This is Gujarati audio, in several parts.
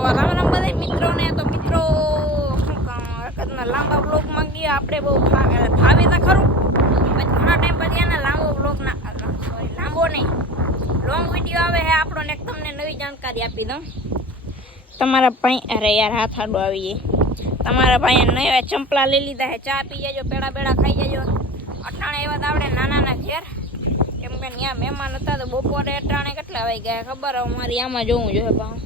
રામ રામ મિત્રોને તો મિત્રો, શું કહું વખતના લાંબા બ્લોગમાં ગયા, આપણે બહુ ફાવે તો ખરું. પછી ઘણા ટાઈમ પછી એના લાંબો બ્લોગ લાંબો નહીં. લોંગ વીડિયો આવે છે આપણો ને તમને નવી જાણકારી આપી દઉં. તમારા ભાઈ, અરે યાર, હાથ આડો આવીએ તમારા ભાઈએ નવા ચંપલા લઈ લીધા છે. ચા પી જજો, પેડા બેડા ખાઈ જજો. અટાણે એવા તો આપણે નાના ના ઘેર. કેમ કે ત્યાં મહેમાન હતા તો બપોરે અટાણે કેટલા વાગ્યા ગયા ખબર? અમારી મારી આમાં જોવું જોઈએ પાછું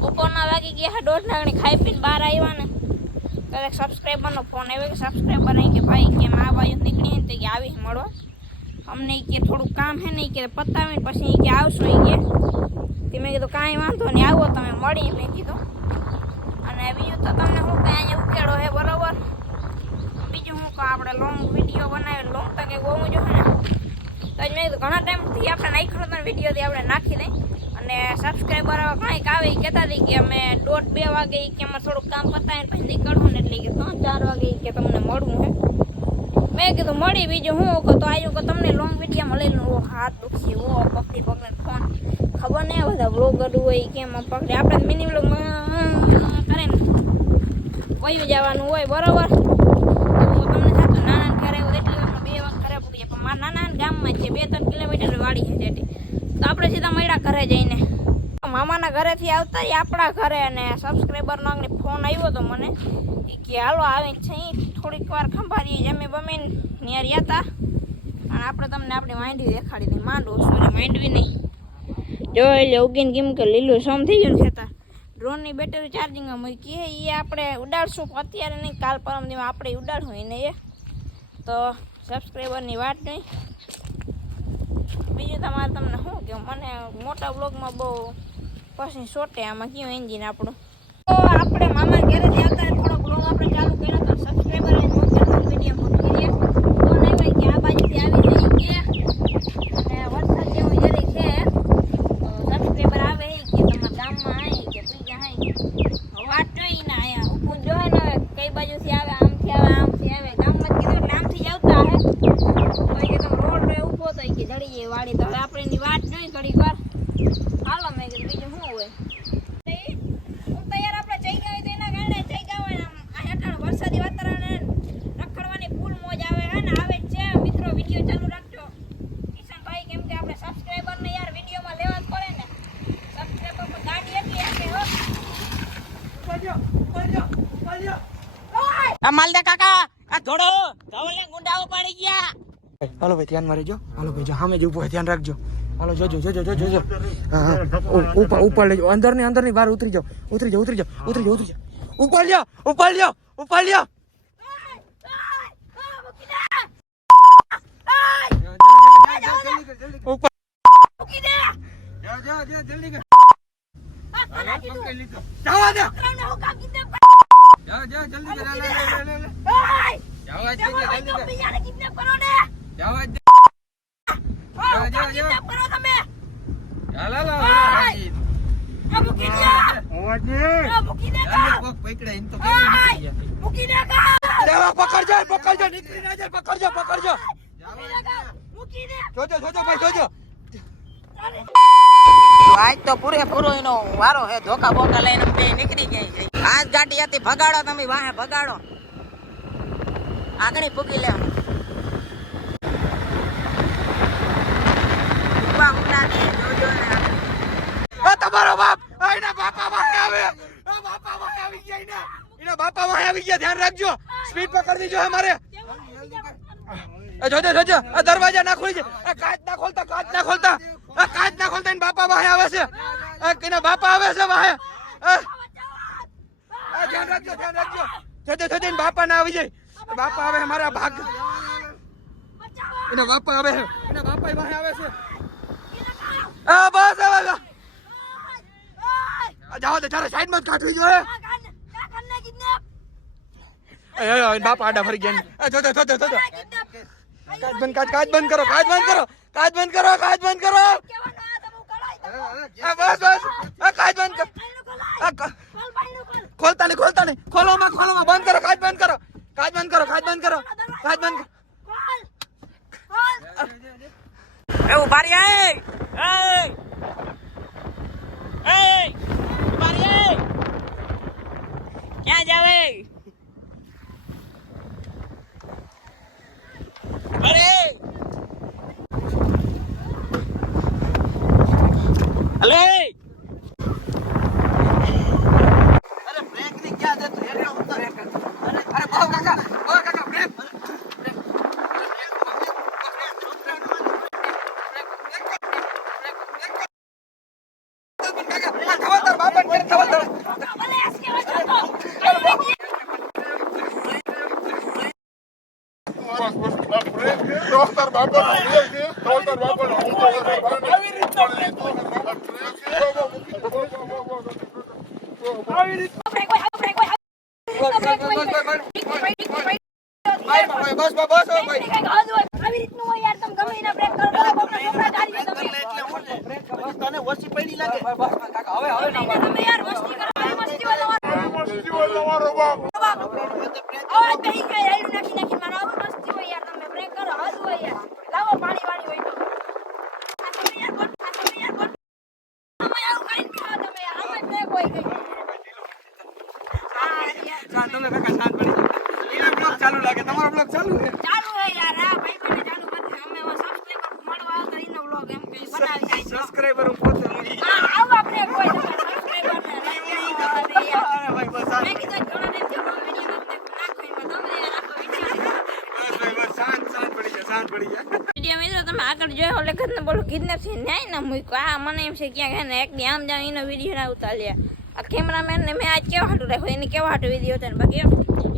બપોરના વાગી ગયા છે દોઢ લાગણી ખાઈ પીને બહાર આવ્યા ને. તો એક સબસ્ક્રાઈબરનો ફોન આવ્યો કે સબસ્ક્રાઈબર અહીં કે ભાઈ કે મા ભાઈ નીકળી ને તો કે આવી મળો અમને ઈ કે થોડુંક કામ છે ને ઈ કે પતાવીને પછી ઈ કે આવશો ઈ કે. તે મેં કીધું કાંઈ વાંધો નહીં, આવો તમે મળી મેં કીધું. અને બીજું તો તમને શું કે અહીંયા ઉકેળો છે, બરોબર? બીજું શું કહો આપણે લોંગ વીડિયો બનાવ્યો લોંગ તો કંઈક હોવું જોઈએ ને. તો જ મેં કીધું, ઘણા ટાઈમથી આપણે નાખ્યો તો વિડીયોથી આપણે નાખી દઈ અને સબસ્ક્રાઈબર કંઈક આવે કહેતા હતી કે અમે દોઢ બે વાગે કે અમારે થોડુંક કામ પતાવીને પછી નીકળવું ને એટલે કે ત્રણ ચાર વાગે કે તમને મળવું મેં કીધું મળી બીજું હું કહું તો આવ્યું કે તમને લોંગ વીડિયો મળેલું હાથ દુખશે ઓ પકડી પકડી ફોન ખબર નહીં બધા બધા બ્લોગર હોય કેમ પકડે આપણે મિની બ્લોગ કરે વયું જવાનું હોય બરોબર તો તમને થતું નાના ઘરે એવું એટલી વારમાં બે વખત ઘરે પડી જાય પણ મારા નાના ગામમાં જ છે બે ત્રણ કિલોમીટર વાડી છે જેટી તો આપણે સીધા મળ્યા ઘરે જઈને ઘરેથી આવતા એ આપણા ઘરે અને સબસ્ક્રાઈબરનો અમને ફોન આવ્યો તો મને કે, હાલો આવે છે થોડીક વાર ખંભારી જમી બમીને નિયર હતા અને આપણે તમને આપણી માંડવી દેખાડી દઈ. માંડવો, સોરી, માંડવી નહીં. જો એટલે ઉગીને કેમ કે લીલું સમ થઈ ગયું છે ડ્રોનની બેટરી ચાર્જિંગમાં મૂકી એ આપણે ઉડાડશું. પણ અત્યારે નહીં, કાલ પરમ દિવસ આપણે ઉડાડશું એને એ. તો સબસ્ક્રાઈબરની વાત નહીં. બીજું તમારે તમને શું કે મને મોટા બ્લોગમાં બહુ પછી સોટે આમાં કયું એન્જિન આપણું? તો આપણે મામા ઘરેથી આવતા થોડો બ્લોગ આપણે ચાલુ કર્યો તો સબસ્ક્રાઈબર વીડિયો ફોન કરીએ તો નહીં ભાઈ કે આ બાજુથી આવી જઈ કે અને વરસાદ જેવું જરી છે તો સબસ્ક્રાઈબર આવે ઈ કે તમારા ગામમાં આવી કે ત્રીજા આવી વાત જોઈ ને આયા ઊભું જોવે ને હવે કઈ બાજુથી આવે આમથી આવે આમથી આવે ગામમાં કીધું એટલે આમથી જ આવતા હે તો ઈ કે તમે રોડ રે ઊભો તો ઈ કે જડી જાય વાડી તો હવે આપણે એની વાત જોઈ ઘડીક વાર હાલો મેં કીધું બીજું શું હોય હું તૈયાર આપણે જઈ ગયા હોય તો એના કારણે જઈ ગયા હોય ને આમ આ હેઠળ વરસાદી વાતાવરણ હે ને રખડવાની ફૂલ મોજ આવે હે ને આવે જ છે. મિત્રો વીડિયો ચાલુ રાખજો. કિશનભાઈ કેમ કે આપણે સબસ્ક્રાઈબર ને યાર વિડીયોમાં લેવા જ પડે ને. સબસ્ક્રાઈબર પર ગાડી એટલી આપે હો. આ માલદા કાકા આ થોડો ધવલે ગુંડાઓ પાડી ગયા હાલો ભાઈ ધ્યાન મારે જો હાલો ભાઈ જો સામે જ ઊભો ધ્યાન રાખજો હાલો જોજો જોજો જોજો જોજો ઉપર ઉપર લેજો અંદરની અંદરની બહાર ઉતરી જાઓ ઉતરી જાઓ ઉતરી જાઓ ઉતરી જાઓ ઉતરી જાઓ ઉપર લ્યો ઉપર લ્યો ઉપર લ્યો જલ્દી ઓય તમારા ભાઈ તો બીજાને kidnap કરો ને જવા દે ઓય, જા, જા, જા. kidnap કરો તમે હાલો ઓય. આ મૂકી દે આ મૂકી દે કા ઓય, મૂકી દે દેવા પકડજો પકડજો નીકળી ના જાય પકડજો પકડજો. મૂકી દે કા મૂકી દે જોજો જોજો ભાઈ જોજો. આજ તો પૂરેપૂરો એનો વારો હે ધોકા બોકા લઈને બે નીકળી ગઈ આજ ગાડી હતી ભગાડો તમે વાહે ભગાડો. આગળ પૂકી લે. તમારો બાપ! એના બાપા વાહે આવે. આ બાપા વાહે આવી ગયા એના. એના બાપા વાહે આવી ગયા. ધ્યાન રાખજો. સ્પીડ પકડવી જોઈએ મારે. જોજો જોજો. આ દરવાજા ના ખોલી છે કાચ ના ખોલતા, કાચ ના ખોલતા. આ કાચ ના ખોલતા એના બાપા વાહે આવે છે. આ એના બાપા આવે છે વાહે. ધ્યાન રાખજો ધ્યાન રાખજો. જોજો જોજો, એના બાપા ના આવી જાય. બાપા આવે મારા ભાગ. એના બાપા આવે એના બાપા વાહે આવે છે. આ બસ હવે જાઓ તો ચાલો સાઈડમાં જ કાઢવી જોઈએ. બાપ આડા ફરી ગયા. જોજો જોજો કાચ બંધ કાચ કાચ બંધ કરો કાચ બંધ કરો કાચ બંધ કરો કાચ બંધ કરો. આ બસ બસ આ કાચ બંધ કરો આ ક- ખોલતા નહીં ખોલતા નહીં ખોલો માં ખોલો માં બંધ કરો કાચ બંધ કરો કાચ બંધ કરો કાચ બંધ કરો કાચ બંધ કરો એવું ભારી આય એ એ ભારી આય અરે અલે! અરે બ્રેકની ક્યાં છે હું તો રેક અરે અરે બહુ કાકા બહુ કાકા બ્રેક ડોક્ટર એસકે ડોક્ટર આવી રીતનું હોય યાર તમે ગમે એના બ્રેક કરો ભલે કોકના છોકરા ચાલી જાય તમે તને ઓછી પડી લાગે કાકા હવે ગયા રાયડું નાખી નાખી મારો આવું મસ્તી હોય યાર તમે બ્રેક કરો હાલ હોય યાર લાવો પાણી વાળી હોય તો આ તમે યાર બોલ આ તમે યાર બોલ અમે આવું કરીને બેહો તમે યાર અમે બ્રેક હોય ગઈ હા યાર શાંત તમે કાકા શાંત પડી એના બ્લોગ ચાલુ લાગે. તમારો બ્લોગ ચાલુ છે? ચાલુ હે યાર આ ભાઈ મને ચાલુ કરી અમે હવે સબસ્ક્રાઇબર મળવા આવતો એનો વ્લોગ એમ કે બનાવી જાય સબસ્ક્રાઇબર હું પોતે લઈ હા આપણે કોઈ સબસ્ક્રાઇબર ને like અરે ભાઈ બસ શાંત મેં કીધું ઘણા ટાઈમથી વીડિયો નથી નાખો એમાં. તમે આખો વીડિયો બસ ભાઈ બસ શાંત શાંત પડી જા શાંત પડી જા વીડિયો મિત્રો તમે આગળ જોયો લેખત ને બોલો કિડનેપ છે ન્યાય ના મૂક્યો. આ મને એમ છે ક્યાં હે ને એક દી આમ જાવ એનો વીડિયો ના ઉતાર્યા. આ કેમેરામેન ને મેં આજ કેવા હાટું રાખ્યો એની કેવા હાટું વીડિયો હતા ને બાકી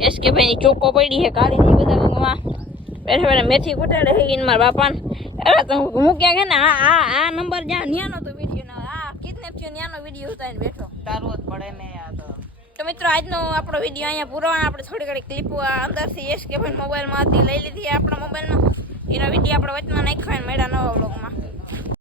એસ કે ભાઈ ની ચોખ્ખો પડી છે કાળી ની બધા ગંગમાં બેઠા બેઠા મેથી કુટાડે છે ઈન મારા બાપાને. અરે તો હું ક્યાં કે ને આ આ આ નંબર જ્યાં ન્યાનો તો વીડિયો ના આ કિડનેપ થયો ન્યાનો વીડિયો ઉતારીને બેઠો. તારું જ પડે ને આ તો. તો મિત્રો આજનો આપણો વીડિયો અહીંયા પૂરો અને આપણે થોડી ઘણી ક્લિપો અંદરથી એસ કે ભાઈ મોબાઈલમાંથી લઈ લીધી આપણા મોબાઈલમાં એનો વીડિયો આપણે વચમાં નાખ્યો ને મળ્યા નવા વ્લોગમાં